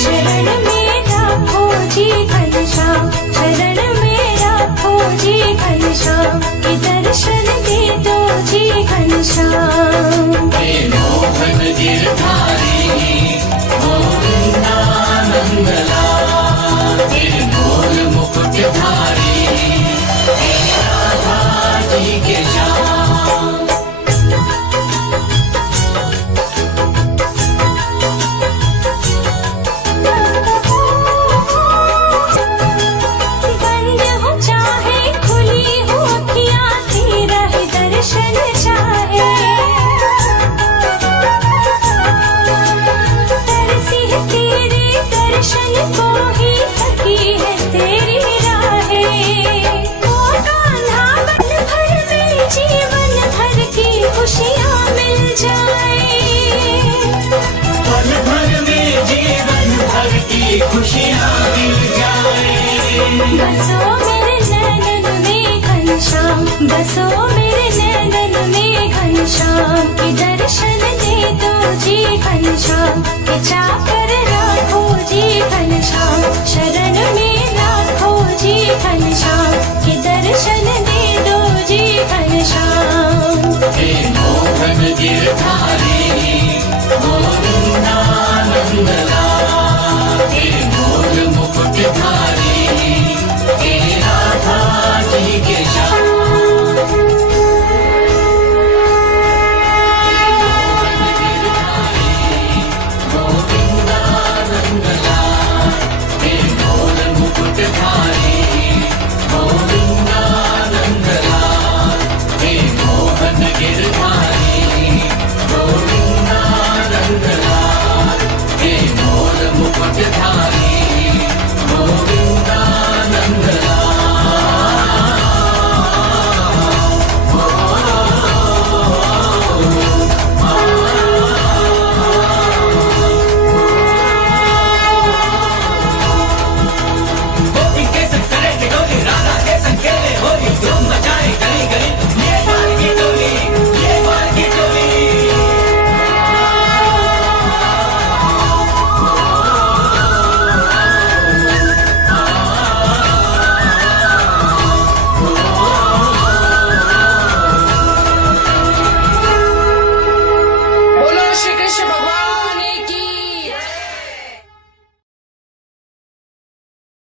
शरण मेरा हो जी घनश्याम, शरण मेरा हो जी घनश्याम, के दर्शन दे दो जी घनश्याम। हे मोहन गिरधारी गोविंदानंद लाल, हे मोर मुकुटधारी हे राधा जी के श्याम। बंद हो चाहे खुली हो अखियाँ, तेरा ही दर्शन चाहे। तरसी है तेरे दर्शन को ही, थकी है तेरी राहें। ओ कान्हा पल भर में जीवन भर की खुशियाँ मिल जाए। पल भर में जीवन भर की खुशियाँ मिल जाए। बसो मेरे नैनन में घनश्याम, बसो मेरे नैनन में घनश्याम, के दर्शन दे दो जी घनश्याम, के चाकर राखो